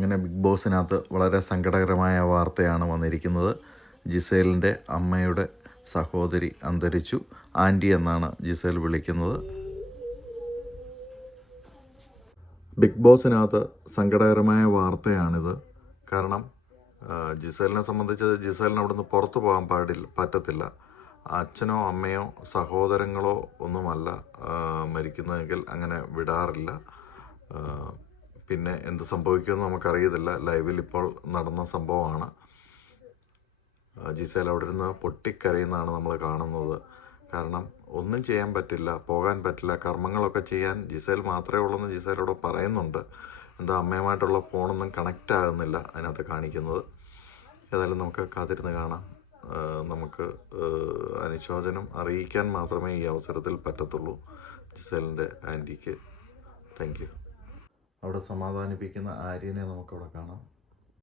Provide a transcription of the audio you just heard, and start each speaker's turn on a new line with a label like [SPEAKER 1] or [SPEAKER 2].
[SPEAKER 1] അങ്ങനെ ബിഗ് ബോസിനകത്ത് വളരെ സങ്കടകരമായ വാർത്തയാണ് വന്നിരിക്കുന്നത്. ജിസേലിന്റെ അമ്മയുടെ സഹോദരി അന്തരിച്ചു. ആന്റി എന്നാണ് ജിസേൽ വിളിക്കുന്നത്. ബിഗ് ബോസിനകത്ത് സങ്കടകരമായ വാർത്തയാണിത്. കാരണം ജിസേലിനെ സംബന്ധിച്ച് ജിസേലിന് അവിടുന്ന് പുറത്തു പോകാൻ പാടില്ല പറ്റത്തില്ല. അച്ഛനോ അമ്മയോ സഹോദരങ്ങളോ ഒന്നുമല്ല മരിക്കുന്നതെങ്കിൽ അങ്ങനെ വിടാറില്ല. പിന്നെ എന്ത് സംഭവിക്കുമെന്ന് നമുക്കറിയത്തില്ല. ലൈവിൽ ഇപ്പോൾ നടന്ന സംഭവമാണ്. ജിസേൽ അവിടെ ഇരുന്ന് പൊട്ടിക്കരയുന്നതാണ് നമ്മൾ കാണുന്നത്. കാരണം ഒന്നും ചെയ്യാൻ പറ്റില്ല പോകാൻ പറ്റില്ല കർമ്മങ്ങളൊക്കെ ചെയ്യാൻ ജിസേൽ മാത്രമേ ഉള്ളൂ എന്ന് ജിസേലോട് പറയുന്നുണ്ട്. എന്താ അമ്മയുമായിട്ടുള്ള ഫോണൊന്നും കണക്റ്റ് ആകുന്നില്ല അതിനകത്ത് കാണിക്കുന്നത്. ഏതായാലും നമുക്ക് കാത്തിരുന്ന് കാണാം. നമുക്ക് അനുശോചനം അറിയിക്കാൻ മാത്രമേ ഈ അവസരത്തിൽ പറ്റത്തുള്ളൂ. ജിസേലിന്റെ ആന്റിക്ക് താങ്ക് യു അവിടെ സമാധാനിപ്പിക്കുന്ന ആര്യനെ നമുക്കവിടെ കാണാം.